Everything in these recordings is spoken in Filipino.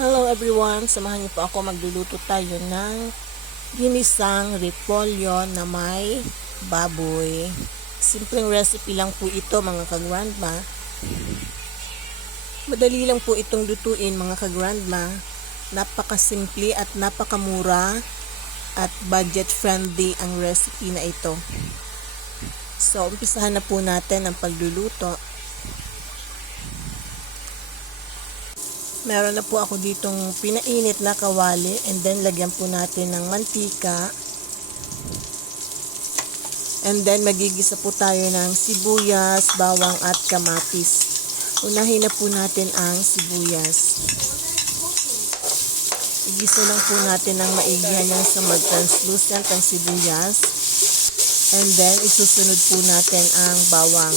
Hello everyone, samahan niyo po ako magluluto tayo ng ginisang repolyo na may baboy. Simpleng recipe lang po ito mga ka-grandma. Madali lang po itong lutuin mga ka-grandma. Napakasimple at napakamura at budget friendly ang recipe na ito. So, umpisahan na po natin ang pagluluto. Meron na po ako ditong pinainit na kawali and then lagyan po natin ng mantika. And then magigisa po tayo ng sibuyas, bawang at kamatis. Unahin na po natin ang sibuyas. Igisa lang po natin ng maigi hanggang sa mag-translucent ang sibuyas. And then isusunod po natin ang bawang.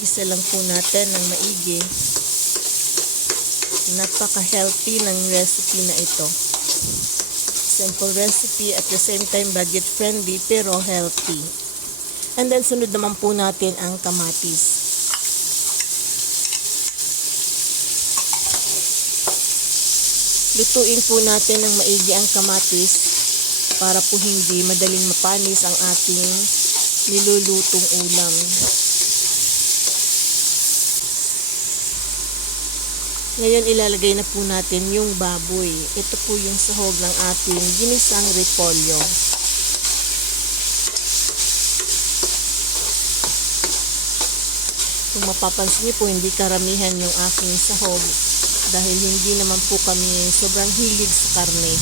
Gisa lang po natin ng maigi. Napaka-healthy ng recipe na ito. Simple recipe at the same time budget friendly pero healthy. And then sunod naman po natin ang kamatis. Lutuin po natin ng maigi ang kamatis para po hindi madaling mapanis ang ating nilulutong ulam. Ngayon ilalagay na po natin yung baboy. Ito po yung sahog ng ating ginisang repolyo. Kung mapapansin niyo po, hindi karamihan yung aking sahog dahil hindi naman po kami sobrang hilig sa karne.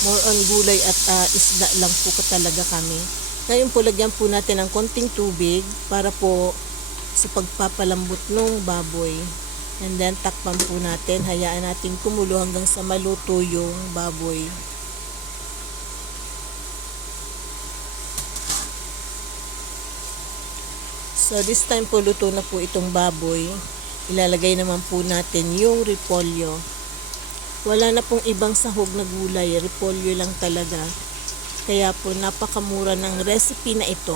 More on gulay at ah, isda lang po talaga kami. Ngayon po, lagyan po natin ng konting tubig para po sa pagpapalambot ng baboy. And then, takpan po natin. Hayaan natin kumulo hanggang sa maluto yung baboy. So, this time po luto na po itong baboy. Ilalagay naman po natin yung repolyo. Wala na pong ibang sahog na gulay. Repolyo lang talaga. Kaya po napakamura ng recipe na ito.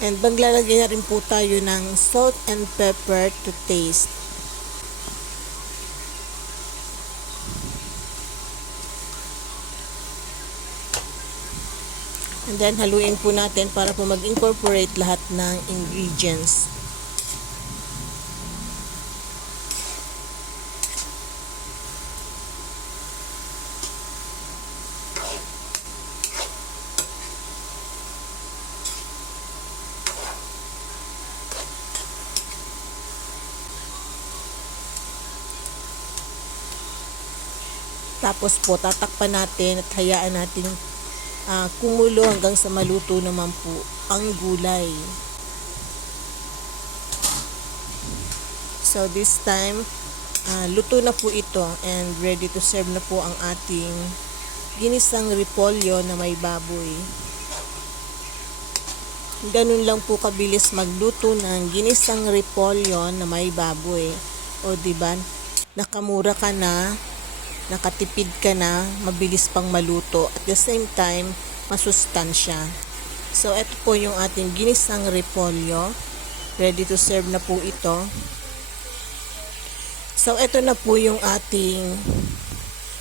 And maglalagay na rin po tayo ng salt and pepper to taste. And then haluin po natin para po mag-incorporate lahat ng ingredients. Tapos po, tatakpan natin at hayaan natin ah, kumulo hanggang sa maluto naman po ang gulay. So this time, ah, luto na po ito and ready to serve na po ang ating ginisang repolyo na may baboy. Ganun lang po kabilis magluto ng ginisang repolyo na may baboy. O di ba? Nakamura ka na, nakatipid ka na, mabilis pang maluto. At the same time, masustansya. So, ito po yung ating ginisang repolyo. Ready to serve na po ito. So, ito na po yung ating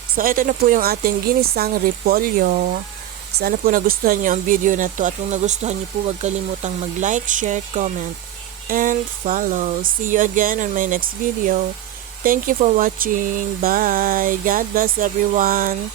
So, ito na po yung ating ginisang repolyo. Sana po nagustuhan nyo ang video na to. At kung nagustuhan nyo po, huwag kalimutang mag-like, share, comment, and follow. See you again on my next video. Thank you for watching. Bye. God bless everyone.